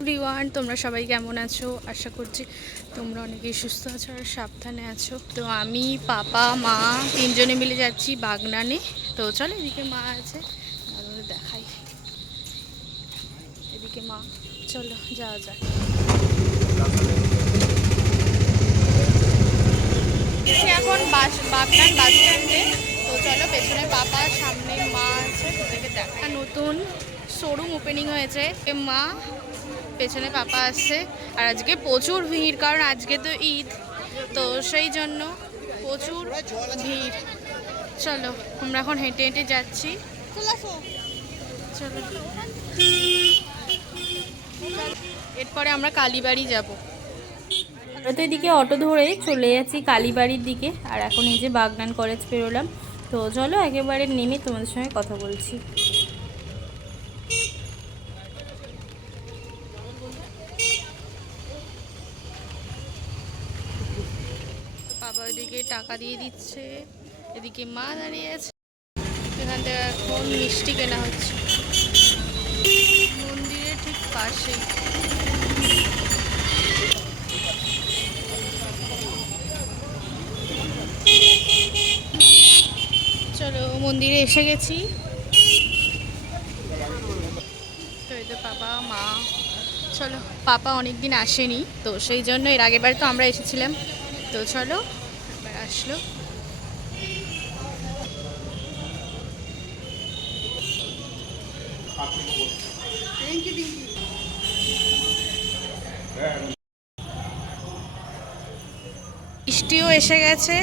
Everyone, তোমরা সবাই কেমন আছো? আশা করছি তোমরা অনেকেই সুস্থ আছো আর সাবধানে আছো। তো আমি, পাপা, মা তিনজনে মিলে যাচ্ছি বাগনানে। তো চলো, এদিকে মা আছে, তোমাদের দেখাই। এদিকে মা, চলো যাওয়া যাক। এখন বাগনান বাস স্ট্যান্ডে। তো চলো, পেছনে পাপা, সামনে মা আছে, তোদেরকে দেখা। নতুন শোরুম ওপেনিং হয়েছে, মা পেছনে পাপা আসছে। আর আজকে প্রচুর ভিড়, কারণ আজকে তো ঈদ, তো সেই জন্য প্রচুর ভিড়। চলো, আমরা এখন হেঁটে হেঁটে যাচ্ছি। চলো, এরপরে আমরা কালীবাড়ি যাব। আমরা তো এদিকে অটো ধরে চলে যাচ্ছি কালীবাড়ির দিকে। আর এখন এই যে বাগনান কলেজ পেরোলাম। তো চলো একেবারে নেমে তোমাদের সঙ্গে কথা বলছি। বাবা ওইদিকে টাকা দিয়ে দিচ্ছে, এদিকে মা দাঁড়িয়ে আছে। এখান থেকে এখন মিষ্টি কেনা হচ্ছে মন্দিরের ঠিক পাশেই। চলো, মন্দিরে এসে গেছি। তো এই তো পাপা, মা। চলো, পাপা অনেক দিন আসেনি, তো সেই জন্য এর আগের তো আমরা এসেছিলাম। তো চলো, এবার আসলো। বৃষ্টিও এসে গেছে,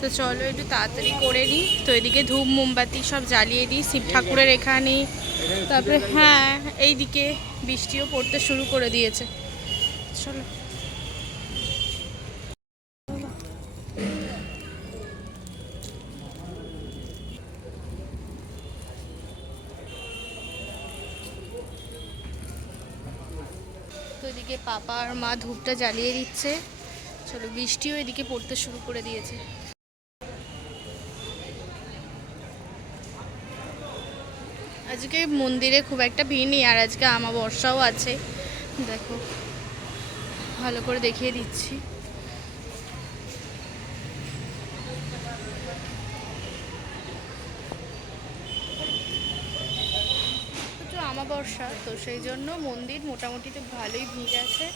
তো চলো একটু তাড়াতাড়ি করে নিই। তো এদিকে ধূপ মোমবাতি সব জ্বালিয়ে দিই শিব ঠাকুরের এখানে। তারপরে হ্যাঁ, এইদিকে বৃষ্টিও পড়তে শুরু করে দিয়েছে। চলো, তো এদিকে পাপা আর মা ধূপটা জ্বালিয়ে দিচ্ছে। চলো, বৃষ্টিও এদিকে পড়তে শুরু করে দিয়েছে। আজকে মন্দিরে খুব একটা ভিড় নেই, আর আজকে আমাবস্যাও আছে। দেখো, ভালো করে দেখিয়ে দিচ্ছি। তো আমাবস্যা, তো সেই জন্য মন্দির মোটামুটি তো ভালোই ভিড় আছে।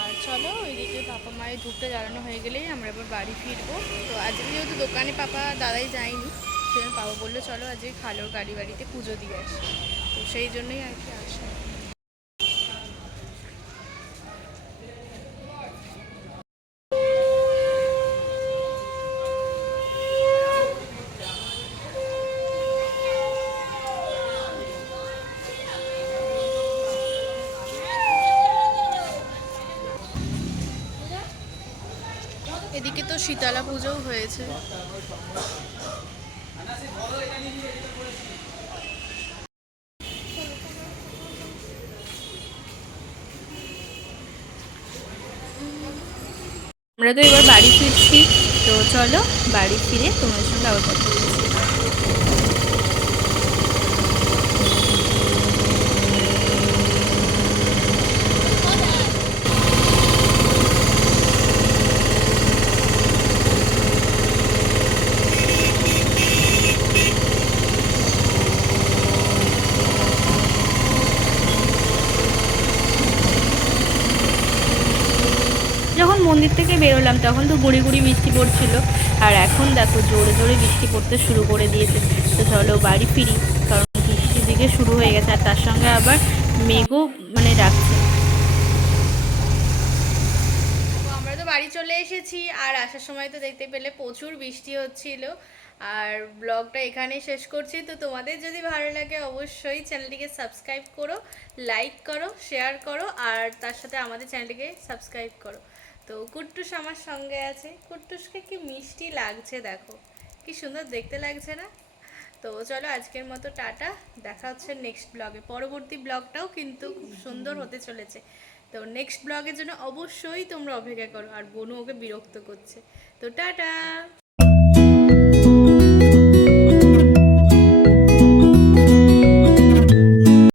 আর চলো, ওইদিকে পাপা মায়ের ধূপটা জ্বালানো হয়ে গেলেই আমরা এবার বাড়ি ফিরবো। তো আজকে যেহেতু দোকানে পাপা দাদাই যায়নি, সেজন্য পাপা বললো চলো আজকে খালোর বাড়িতে পুজো দিয়ে আসি। তো সেই জন্যই আর কি আসা। এদিকে তো শীতলা পুজোও হয়েছে। আমরা তো এবার বাড়ি ফিরছি। তো চলো, বাড়ি ফিরে তোমাদের সঙ্গে আবার কথা বলছি। যখন মন্দির থেকে বেরোলাম তখন তো গুঁড়ি গুঁড়ি বৃষ্টি পড়ছিল, আর এখন দেখো জোরে জোরে বৃষ্টি পড়তে শুরু করে দিয়েছে। তো চলো বাড়ি ফিরি, কারণ বৃষ্টির দিকে শুরু হয়ে গেছে, আর তার সঙ্গে আবার মেঘও ডাকছে। তো আমরা তো বাড়ি চলে এসেছি, আর আসার সময় তো দেখতে পেলে প্রচুর বৃষ্টি হচ্ছিল। আর ব্লগটা এখানেই শেষ করছি। তো তোমাদের যদি ভালো লাগে অবশ্যই চ্যানেলটিকে সাবস্ক্রাইব করো, লাইক করো, শেয়ার করো, আর তার সাথে আমাদের চ্যানেলটিকে সাবস্ক্রাইব করো। তো কুট্টুস আমার সঙ্গে আছে, কুট্টুসকে কি মিষ্টি লাগছে দেখো, কি সুন্দর দেখতে লাগছে না? তো চলো, আজকের মতো টাটা। দেখা হচ্ছে নেক্সট ব্লগে। পরবর্তী ব্লগটাও কিন্তু খুব সুন্দর হতে চলেছে। তো নেক্সট ব্লগের জন্য অবশ্যই তোমরা অপেক্ষা করো। আর বনু ওকে বিরক্ত করছে। তো টাটা।